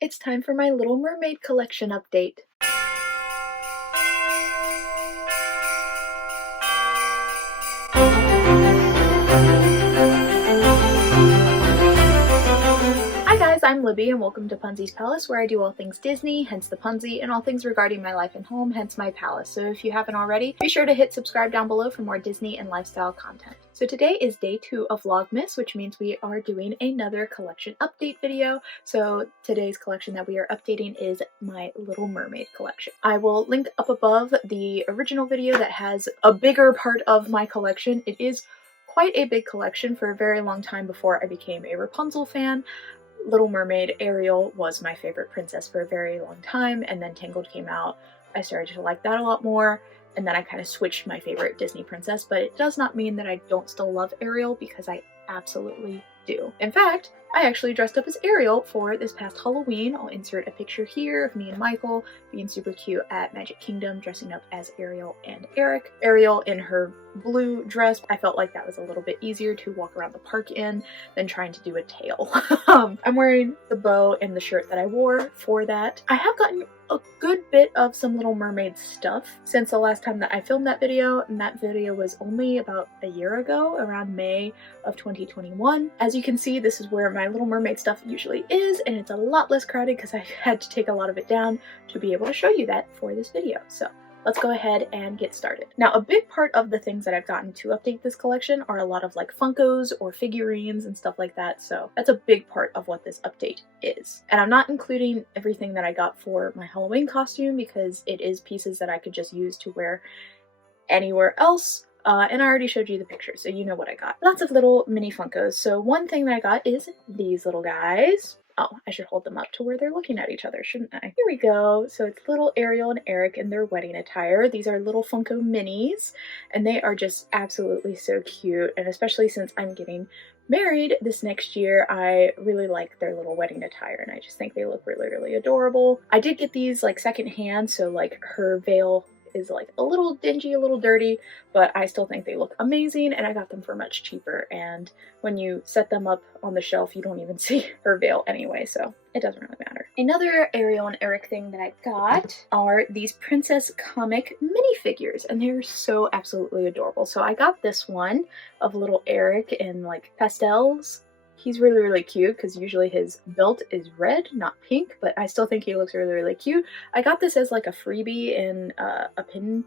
It's time for my Little Mermaid collection update. Hi guys, I'm Libby and welcome to Punsy's Palace, where I do all things Disney, hence the Punsy, and all things regarding my life and home, hence my palace. So if you haven't already, be sure to hit subscribe down below for more Disney and lifestyle content. So today is day 2 of Vlogmas, which means we are doing another collection update video. So today's collection that we are updating is my Little Mermaid collection. I will link up above the original video that has a bigger part of my collection. It is quite a big collection. For a very long time before I became a Rapunzel fan, Little Mermaid, Ariel was my favorite princess for a very long time, and then Tangled came out. I started to like that a lot more, and then I kind of switched my favorite Disney princess, but it does not mean that I don't still love Ariel, because I absolutely do. In fact, I actually dressed up as Ariel for this past Halloween. I'll insert a picture here of me and Michael being super cute at Magic Kingdom, dressing up as Ariel and Eric. Ariel in her blue dress. I felt like that was a little bit easier to walk around the park in than trying to do a tail. I'm wearing the bow and the shirt that I wore for that. I have gotten a good bit of some Little Mermaid stuff since the last time that I filmed that video, and that video was only about a year ago, around May of 2021. As you can see, this is where my Little Mermaid stuff usually is, and it's a lot less crowded because I had to take a lot of it down to be able to show you that for this video. So let's go ahead and get started. Now, a big part of the things that I've gotten to update this collection are a lot of like Funkos or figurines and stuff like that, so that's a big part of what this update is. And I'm not including everything that I got for my Halloween costume because it is pieces that I could just use to wear anywhere else. And I already showed you the picture, so you know what I got. Lots of little mini Funkos. So one thing that I got is these little guys. Oh, I should hold them up to where they're looking at each other, shouldn't I? Here we go. So it's little Ariel and Eric in their wedding attire. These are little Funko minis, and they are just absolutely so cute. And especially since I'm getting married this next year, I really like their little wedding attire, and I just think they look really, really adorable. I did get these like secondhand, so like her veil is like a little dingy, a little dirty, but I still think they look amazing, and I got them for much cheaper, and when you set them up on the shelf you don't even see her veil anyway, so it doesn't really matter. Another Ariel and Eric thing that I got are these princess comic minifigures, and they're so absolutely adorable. So I got this one of little Eric in like pastels. He's really, really cute because usually his belt is red, not pink, but I still think he looks really, really cute. I got this as like a freebie in a pin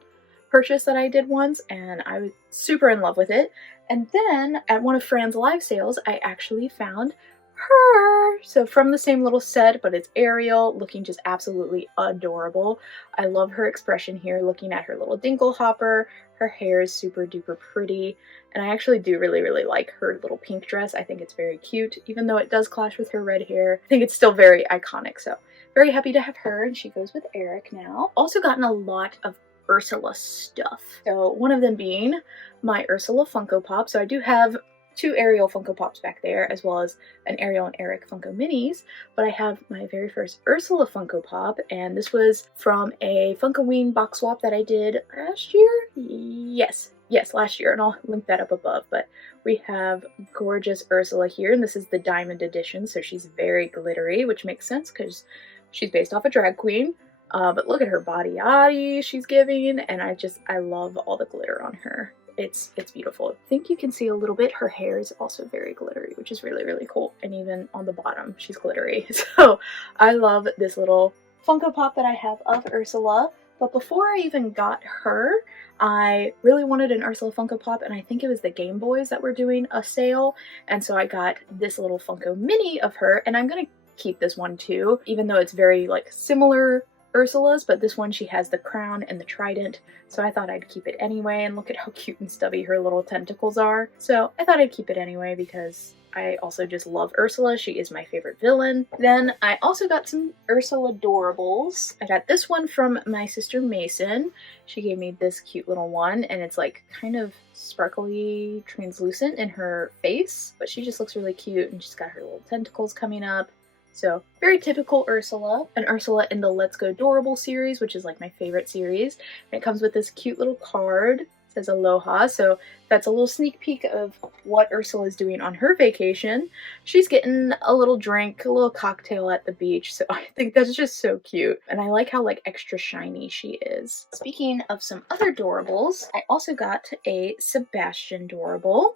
purchase that I did once, and I was super in love with it. And then at one of Fran's live sales, I actually found her. So from the same little set, but it's Ariel, looking just absolutely adorable. I love her expression here, looking at her little dinkle hopper. Her hair is super duper pretty, and I actually do really, really like her little pink dress. I think it's very cute, even though it does clash with her red hair. I think it's still very iconic, so very happy to have her, and she goes with Eric now. Also gotten a lot of Ursula stuff. So one of them being my Ursula Funko Pop. So I do have 2 Ariel Funko Pops back there, as well as an Ariel and Eric Funko Minis, but I have my very first Ursula Funko Pop, and this was from a Funkoween box swap that I did last year? Yes, last year, and I'll link that up above. But we have gorgeous Ursula here, and this is the diamond edition, so she's very glittery, which makes sense because she's based off a drag queen. But look at her body she's giving, and I love all the glitter on her. It's beautiful. I think you can see a little bit. Her hair is also very glittery, which is really, really cool. And even on the bottom, she's glittery. So I love this little Funko Pop that I have of Ursula. But before I even got her, I really wanted an Ursula Funko Pop, and I think it was the Game Boys that were doing a sale. And so I got this little Funko Mini of her, and I'm gonna keep this one too, even though it's very like similar Ursula's, but this one she has the crown and the trident, so I thought I'd keep it anyway. And look at how cute and stubby her little tentacles are, so I thought I'd keep it anyway because I also just love Ursula. She is my favorite villain. Then I also got some Ursula doorables. I got this one from my sister Mason. She gave me this cute little one, and it's like kind of sparkly translucent in her face, but she just looks really cute, and she's got her little tentacles coming up. So very typical Ursula, an Ursula in the Let's Go Doorable series, which is like my favorite series. And it comes with this cute little card says aloha. So that's a little sneak peek of what Ursula is doing on her vacation. She's getting a little drink, a little cocktail at the beach. So I think that's just so cute. And I like how like extra shiny she is. Speaking of some other doorables, I also got a Sebastian doorable.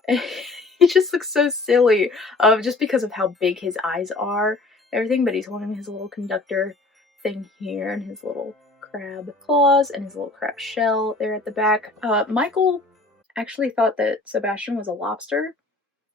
He just looks so silly, just because of how big his eyes are, everything. But he's holding his little conductor thing here and his little crab claws and his little crab shell there at the back. Michael actually thought that Sebastian was a lobster,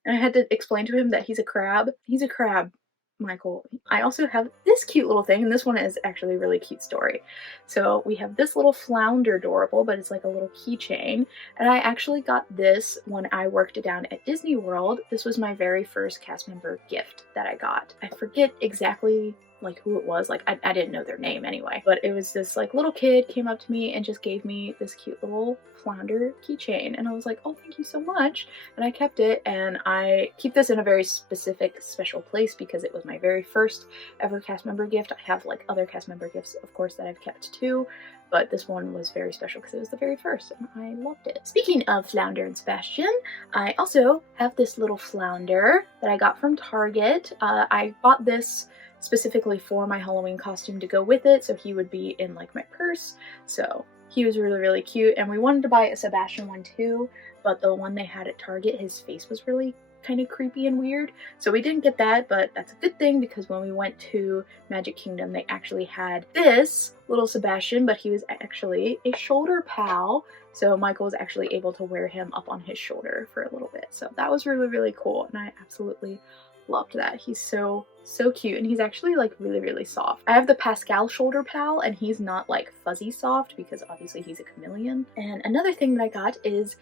and I had to explain to him that he's a crab. He's a crab, Michael. I also have this cute little thing, and this one is actually a really cute story. So we have this little flounder adorable, but it's like a little keychain, and I actually got this when I worked down at Disney World. This was my very first cast member gift that I got. I forget exactly like who it was. Like I didn't know their name anyway, but it was this like little kid came up to me and just gave me this cute little flounder keychain, and I was like, oh, thank you so much. And I kept it, and I keep this in a very specific special place because it was my very first ever cast member gift. I have like other cast member gifts, of course, that I've kept too, but this one was very special because it was the very first and I loved it. Speaking of Flounder and Sebastian, I also have this little flounder that I got from Target. I bought this specifically for my Halloween costume to go with it, so he would be in like my purse. So he was really, really cute, and we wanted to buy a Sebastian one too, but the one they had at Target, his face was really kind of creepy and weird, so we didn't get that. But that's a good thing because when we went to Magic Kingdom, they actually had this little Sebastian, but he was actually a shoulder pal, so Michael was actually able to wear him up on his shoulder for a little bit. So that was really, really cool, and I absolutely loved that. He's so cute, and he's actually like really, really soft. I have the Pascal shoulder pal, and he's not like fuzzy soft because obviously he's a chameleon. And another thing that I got is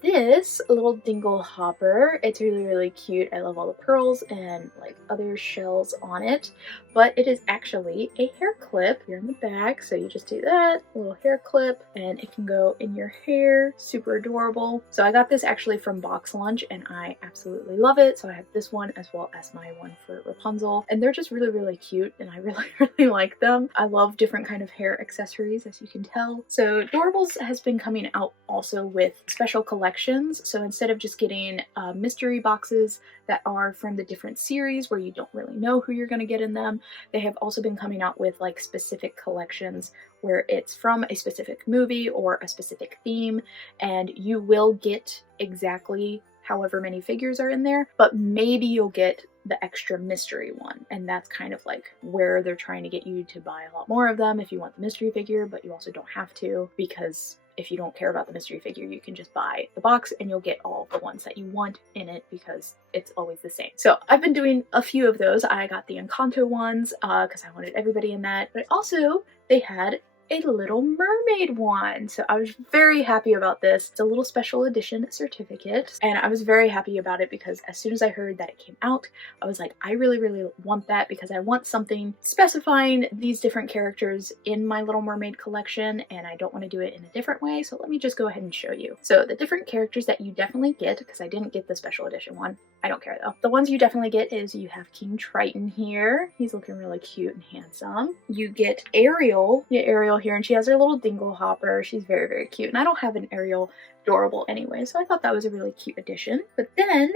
this little dingle hopper. It's really, really cute. I love all the pearls and like other shells on it, but it is actually a hair clip here in the back. So you just do that, a little hair clip, and it can go in your hair. Super adorable. So I got this actually from Box Lunch, and I absolutely love it. So I have this one as well as my one for Rapunzel, and they're just really, really cute, and I really, really like them. I love different kind of hair accessories, as you can tell. So Doorables has been coming out also with special collections. So instead of just getting mystery boxes that are from the different series where you don't really know who you're going to get in them, they have also been coming out with like specific collections where it's from a specific movie or a specific theme, and you will get exactly however many figures are in there, but maybe you'll get the extra mystery one, and that's kind of like where they're trying to get you to buy a lot more of them if you want the mystery figure, but you also don't have to, because if you don't care about the mystery figure, you can just buy the box and you'll get all the ones that you want in it because it's always the same. So I've been doing a few of those. I got the Encanto ones because I wanted everybody in that, but also they had a Little Mermaid one. So I was very happy about this. It's a little special edition certificate, and I was very happy about it because as soon as I heard that it came out, I was like, I really, really want that because I want something specifying these different characters in my Little Mermaid collection, and I don't want to do it in a different way. So let me just go ahead and show you. So the different characters that you definitely get, because I didn't get the special edition one, I don't care though. The ones you definitely get is you have King Triton here. He's looking really cute and handsome. You get Ariel. You get Ariel here, and she has her little dingle hopper. She's very, very cute, and I don't have an Ariel adorable anyway, so I thought that was a really cute addition. But then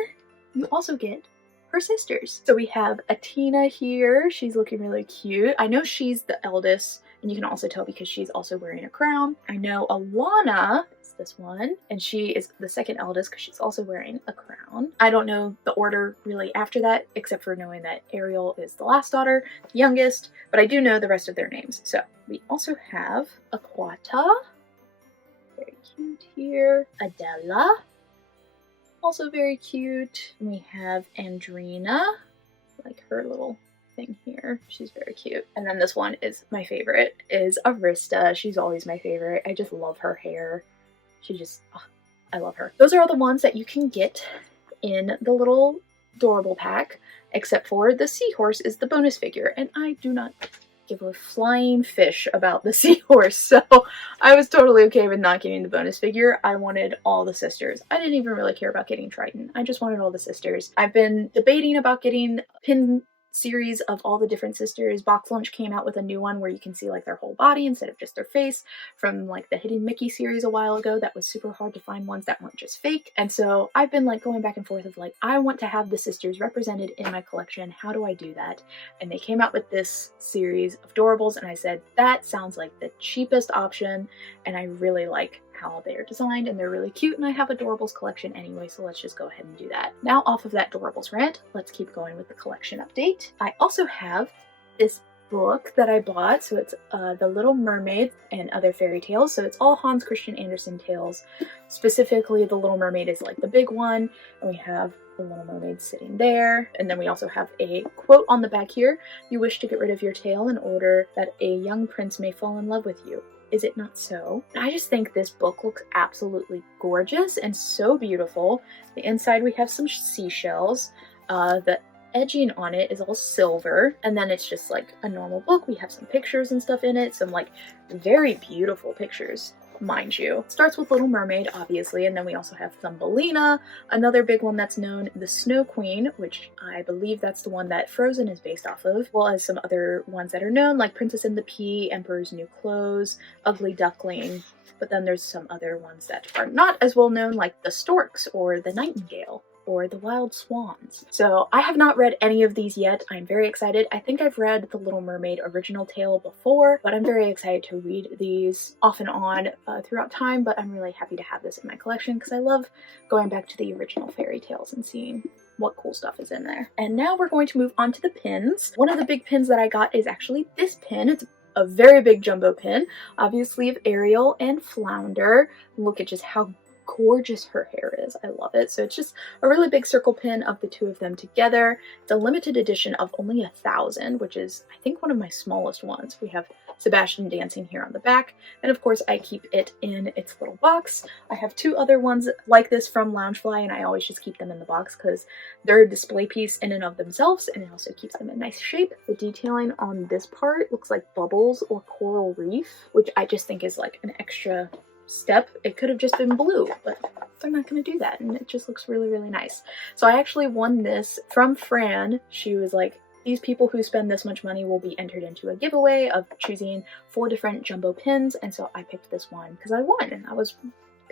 you also get her sisters. So we have Atina here. She's looking really cute. I know she's the eldest, and you can also tell because she's also wearing a crown. I know Alana is this one, and she is the second eldest because she's also wearing a crown. I don't know the order really after that, except for knowing that Ariel is the last daughter, the youngest, but I do know the rest of their names. So we also have Aquata, very cute here. Adela, also very cute. And we have Andrina, like her little thing here. She's very cute. And then this one is my favorite, is Arista. She's always my favorite. I just love her hair. She just, oh, I love her. Those are all the ones that you can get in the little Doorable pack, except for the seahorse is the bonus figure, and I do not give a flying fish about the seahorse, so I was totally okay with not getting the bonus figure. I wanted all the sisters. I didn't even really care about getting Triton. I just wanted all the sisters. I've been debating about getting pin series of all the different sisters. Box Lunch came out with a new one where you can see like their whole body instead of just their face, from like the Hidden Mickey series a while ago. That was super hard to find ones that weren't just fake. And so I've been like going back and forth of like, I want to have the sisters represented in my collection. How do I do that? And they came out with this series of doorables, and I said, that sounds like the cheapest option, and I really like how they're designed and they're really cute, and I have a doorables collection anyway, so let's just go ahead and do that. Now, off of that doorables rant, let's keep going with the collection update. I also have this book that I bought, so it's The Little Mermaid and Other Fairy Tales. So it's all Hans Christian Andersen tales. Specifically, The Little Mermaid is like the big one, and we have The Little Mermaid sitting there. And then we also have a quote on the back here: "You wish to get rid of your tail in order that a young prince may fall in love with you. Is it not so?" I just think this book looks absolutely gorgeous and so beautiful. The inside we have some seashells. The edging on it is all silver, and then it's just like a normal book. We have some pictures and stuff in it, some like very beautiful pictures, mind you. It starts with Little Mermaid, obviously, and then we also have Thumbelina, another big one that's known, the Snow Queen, which I believe that's the one that Frozen is based off of, as well as some other ones that are known, like Princess and the Pea, Emperor's New Clothes, Ugly Duckling, but then there's some other ones that are not as well known, like the Storks, or the Nightingale, or the Wild Swans. So I have not read any of these yet. I'm very excited. I think I've read the Little Mermaid original tale before, but I'm very excited to read these off and on throughout time, but I'm really happy to have this in my collection because I love going back to the original fairy tales and seeing what cool stuff is in there. And now we're going to move on to the pins. One of the big pins that I got is actually this pin. It's a very big jumbo pin, obviously of Ariel and Flounder. Look at just how gorgeous her hair is. I love it. So it's just a really big circle pin of the two of them together. It's a limited edition of only 1,000, which is I think one of my smallest ones. We have Sebastian dancing here on the back, and of course I keep it in its little box. I have two other ones like this from Loungefly, and I always just keep them in the box because they're a display piece in and of themselves, and it also keeps them in nice shape. The detailing on this part looks like bubbles or coral reef, which I just think is like an extra step. It could have just been blue, but they're not going to do that, and it just looks really, really nice. So I actually won this from Fran. She was like, these people who spend this much money will be entered into a giveaway of choosing 4 different jumbo pins, and so I picked this one because I won, and I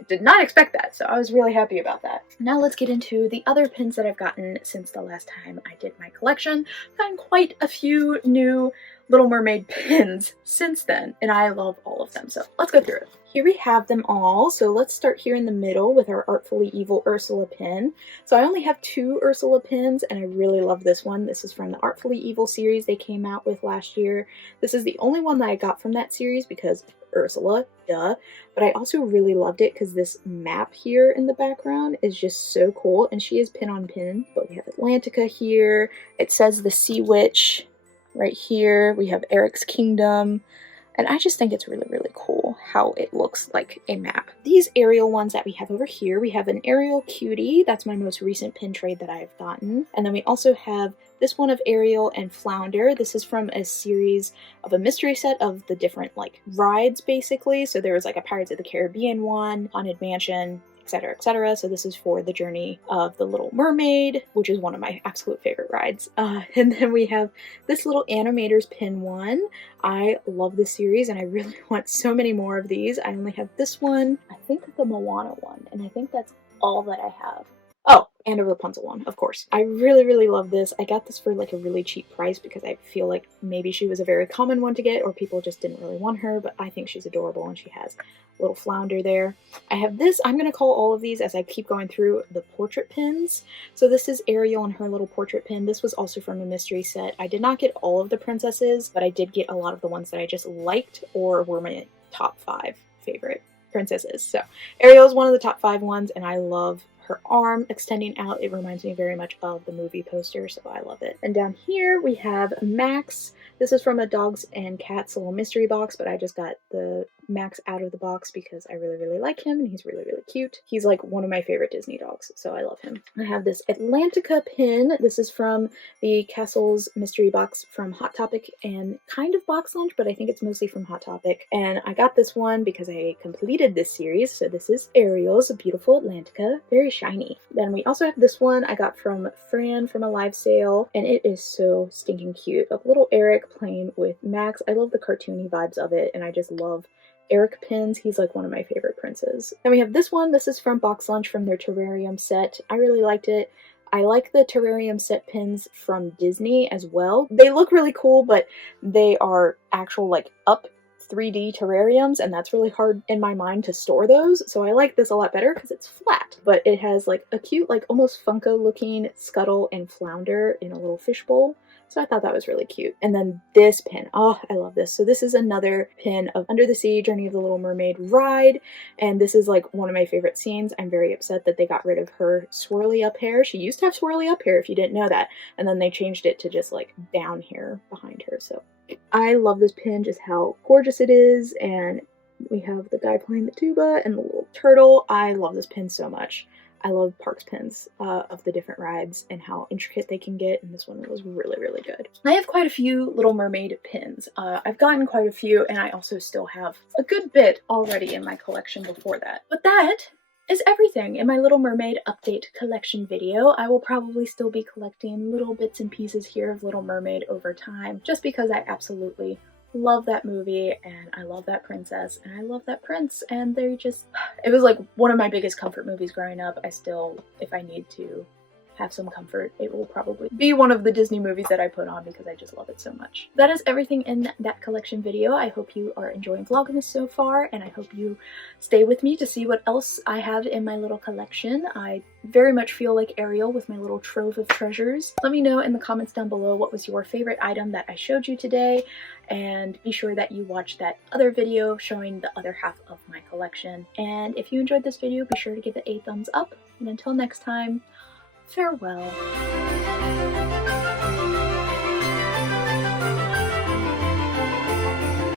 did not expect that, so I was really happy about that. Now let's get into the other pins that I've gotten since the last time I did my collection. I've gotten quite a few new Little Mermaid pins since then, and I love all of them, so let's go through it. Here we have them all. So let's start here in the middle with our Artfully Evil Ursula pin. So I only have 2 Ursula pins, and I really love this one. This is from the Artfully Evil series they came out with last year. This is the only one that I got from that series because Ursula, duh. But I also really loved it because this map here in the background is just so cool, and she is pin on pin. But we have Atlantica here. It says the Sea Witch right here. We have Eric's Kingdom. And I just think it's really, really cool how it looks like a map. These Ariel ones that we have over here, we have an Ariel Cutie. That's my most recent pin trade that I've gotten. And then we also have this one of Ariel and Flounder. This is from a series of a mystery set of the different like rides basically. So there was like a Pirates of the Caribbean one, Haunted Mansion, etc., etc. So this is for the journey of the Little Mermaid, which is one of my absolute favorite rides. And then we have this little Animators pin one. I love this series, and I really want so many more of these. I only have this one, I think the Moana one, and I think that's all that I have. Oh, and a Rapunzel one, of course. I really, really love this. I got this for like a really cheap price because I feel like maybe she was a very common one to get, or people just didn't really want her, but I think she's adorable, and she has a little flounder there. I have this, I'm going to call all of these as I keep going through the portrait pins. So this is Ariel and her little portrait pin. This was also from a mystery set. I did not get all of the princesses, but I did get a lot of the ones that I just liked or were my top 5 favorite princesses. So Ariel is one of the top 5 ones, and I love her arm extending out. It reminds me very much of the movie poster, so I love it. And down here we have Max. This is from a Dogs and Cats little mystery box, but I just got the Max out of the box because I really, really like him and he's really, really cute. He's like one of my favorite Disney dogs, so I love him. I have this Atlantica pin. This is from the Castles mystery box from Hot Topic and kind of Box Lunch, but I think it's mostly from Hot Topic. And I got this one because I completed this series. So this is Ariel's beautiful Atlantica, very shiny. Then we also have this one I got from Fran from a live sale, and it is so stinking cute. A little Eric playing with Max. I love the cartoony vibes of it, and I just love Eric pins. He's like one of my favorite princes. Then we have this one. This is from Box Lunch from their terrarium set. I really liked it. I like the terrarium set pins from Disney as well. They look really cool, but they are actual like up 3D terrariums, and that's really hard in my mind to store those. So I like this a lot better because it's flat, but it has like a cute, like almost Funko looking Scuttle and Flounder in a little fishbowl. So I thought that was really cute. And then this pin, oh, I love this. So this is another pin of Under the Sea, Journey of the Little Mermaid ride. And this is like one of my favorite scenes. I'm very upset that they got rid of her swirly up hair. She used to have swirly up hair if you didn't know that. And then they changed it to just like down here behind her. So I love this pin, just how gorgeous it is. And we have the guy playing the tuba and the little turtle. I love this pin so much. I love Parks pins of the different rides and how intricate they can get, and this one was really, really good. I have quite a few Little Mermaid pins. I've gotten quite a few, and I also still have a good bit already in my collection before that. But that is everything in my Little Mermaid update collection video. I will probably still be collecting little bits and pieces here of Little Mermaid over time, just because I absolutely love that movie, and I love that princess, and I love that prince, and they're just, it was like one of my biggest comfort movies growing up. I still, if I need to have some comfort, it will probably be one of the Disney movies that I put on because I just love it so much. That is everything in that collection video. I hope you are enjoying Vlogmas so far, and I hope you stay with me to see what else I have in my little collection. I very much feel like Ariel with my little trove of treasures. Let me know in the comments down below what was your favorite item that I showed you today, and be sure that you watch that other video showing the other half of my collection. And if you enjoyed this video, be sure to give it a thumbs up, and until next time, farewell.